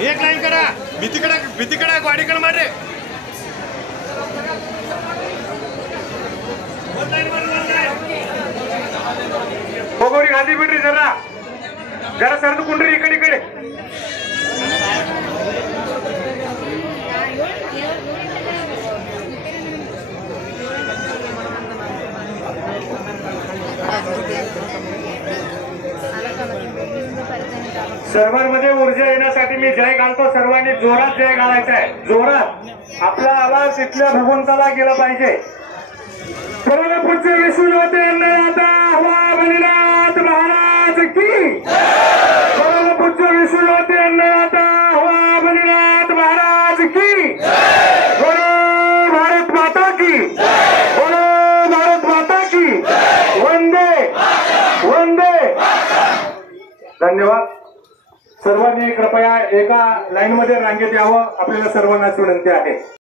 एक लाईन करा, भीतीकडे गाडीकडे मारे. गोगोरी गांधी बिड्री जरा सरदू कुंडरी इकडे सर्व्हर मध्ये ऊर्जा येण्यासाठी मी जय घालतो. सर्वांनी जोरात जय घालायचा आहे. जोरात आपला आवाज इथल्या भगवंताला गेला पाहिजे. परमपूज्य विष्णुज्योती अन्नदाता हवा बलिनाथ महाराज की. परमपूज्य विष्णुज्योती अन्नदाता हवा बलिनाथ महाराज की. बोलो भारत माता की. बोलो भारत माता की. वंदे वंदे. धन्यवाद. सर्वांनी कृपया एका लाईन मध्ये रांगेत यावं. आपल्याला सर्वांनाच विनंती आहे.